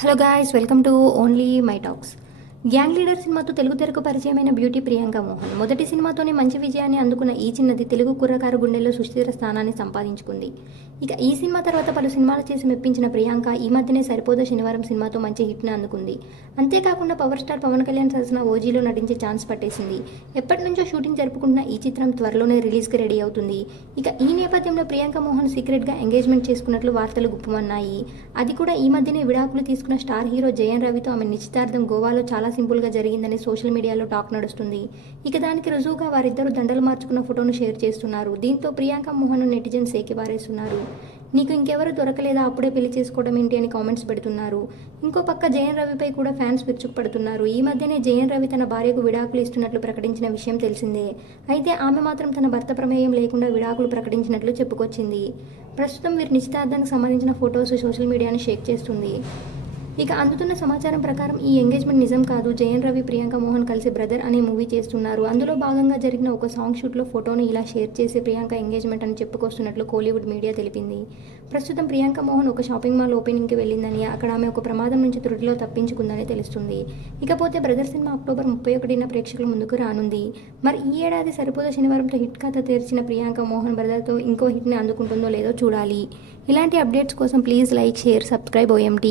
Hello guys, welcome to only my talks. Gang leader సినిమాతో తెలుగు తెరకు పరిచయమైన beauty Priyanka Mohan మొదటి సినిమాతోనే మంచి విజయాన్ని అందుకున్న ఈ చిన్నది తెలుగు కుర్రకారు గుండెల్లో సుస్థిర స్థానాన్ని సంపాదించుకుంది. ఇక ఈ సినిమా తర్వాత పలు సినిమాలు చేసి మెప్పించిన ప్రియాంక ఈ మధ్యనే సరిపోదా శనివారం సినిమాతో మంచి హిట్ని అందుకుంది. అంతేకాకుండా పవర్ స్టార్ పవన్ కళ్యాణ్ సరసన ఓజీలో నటించే ఛాన్స్ పట్టేసింది. ఎప్పటి నుంచో షూటింగ్ జరుపుకుంటున్న ఈ చిత్రం త్వరలోనే రిలీజ్కి రెడీ అవుతుంది. ఇక ఈ నేపథ్యంలో ప్రియాంక మోహన్ సీక్రెట్గా ఎంగేజ్మెంట్ చేసుకున్నట్లు వార్తలు గుప్పమన్నాయి. అది కూడా ఈ మధ్యనే విడాకులు తీసుకున్న స్టార్ హీరో జయన్ రవితో ఆమె నిశ్చితార్థం గోవాలో చాలా సింపుల్గా జరిగిందని సోషల్ మీడియాలో టాక్ నడుస్తుంది. ఇక దానికి రుజువుగా వారిద్దరూ దండలు మార్చుకున్న ఫోటోను షేర్ చేస్తున్నారు. దీంతో ప్రియాంక మోహన్ నెటిజన్స్ ఏకిపారేస్తున్నారు. నీకు ఇంకెవరు దొరకలేదా, అప్పుడే పెళ్లి చేసుకోవడం ఏంటి అని కామెంట్స్ పెడుతున్నారు. ఇంకో పక్క జయన్ రవిపై కూడా ఫ్యాన్స్ విరుచుకుపడుతున్నారు. ఈ మధ్యనే జయన్ రవి తన భార్యకు విడాకులు ఇస్తున్నట్లు ప్రకటించిన విషయం తెలిసిందే. అయితే ఆమె మాత్రం తన భర్త ప్రమేయం లేకుండా విడాకులు ప్రకటించినట్లు చెప్పుకొచ్చింది. ప్రస్తుతం వీరి నిశ్చితార్థానికి సంబంధించిన ఫొటోస్ సోషల్ మీడియాను షేక్ చేస్తుంది. ఇక అందుతున్న సమాచారం ప్రకారం ఈ ఎంగేజ్మెంట్ నిజం కాదు. జయన్ రవి ప్రియాంక మోహన్ కలిసి బ్రదర్ అనే మూవీ చేస్తున్నారు. అందులో భాగంగా జరిగిన ఒక సాంగ్ షూట్లో ఫోటోను ఇలా షేర్ చేసి ప్రియాంక ఎంగేజ్మెంట్ అని చెప్పుకొస్తున్నట్లు కోలీవుడ్ మీడియా తెలిపింది. ప్రస్తుతం ప్రియాంక మోహన్ ఒక షాపింగ్ మాల్ ఓపెనింగ్కి వెళ్ళిందని, అక్కడ ఆమె ఒక ప్రమాదం నుంచి త్రుటిలో తప్పించుకుందని తెలుస్తుంది. ఇకపోతే బ్రదర్ సినిమా అక్టోబర్ 31న ప్రేక్షకుల ముందుకు రానుంది. మరి ఈ ఏడాది సరిపోదా శనివారంతో హిట్ ఖాతా తెరిచిన ప్రియాంక మోహన్ బ్రదర్తో ఇంకో హిట్ని అందుకుంటుందో లేదో చూడాలి. ఇలాంటి అప్డేట్స్ కోసం please like, share, subscribe OMT.